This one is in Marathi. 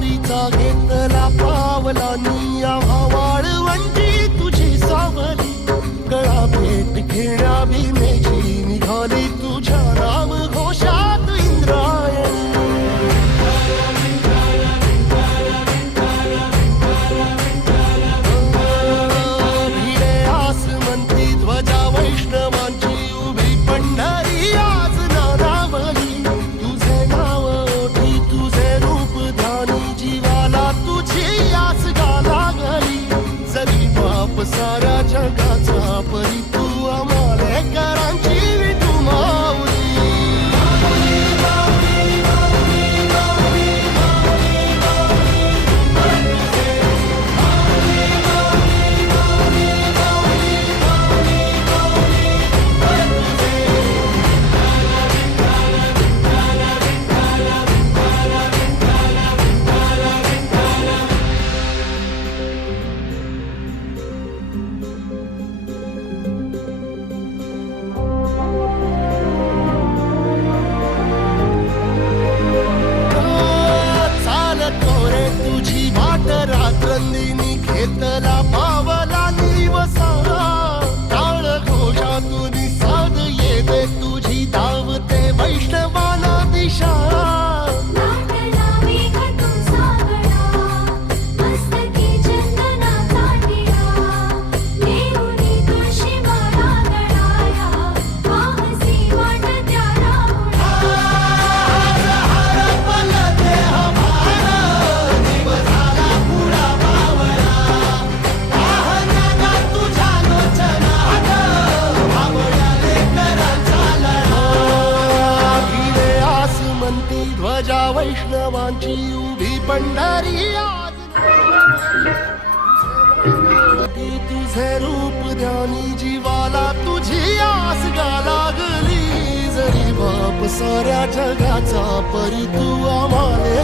वारीचा घेतला पावला निया वाळवंटी तुझी सावली गळा भेट घेण्या भीमेची निघाली तुझ्या नाम घोषात इंद्रायणी भिडे आसमंती ध्वजा वैष्णवांची उभी पंढरी आज नानावली तुझे नाव ओठी तुझे रूप ध्यानी जीवाला तुझी आस गाला गली जरी बाप साऱ्या जगाचा परी तू आम्हाले करांची विठू माऊली तुझी वाट रात्रंदिनी घेतला पावला निवसा टाळ घोषातून साध येते तुझी धावते वैष्णवाला दिशा ध्वजा वैष्णवांची उभी पंढरी आज तुझे रूप ध्यानी जीवाला तुझी आस गाला गली जरी बाप साऱ्या जगाचा परी तू आम्हाले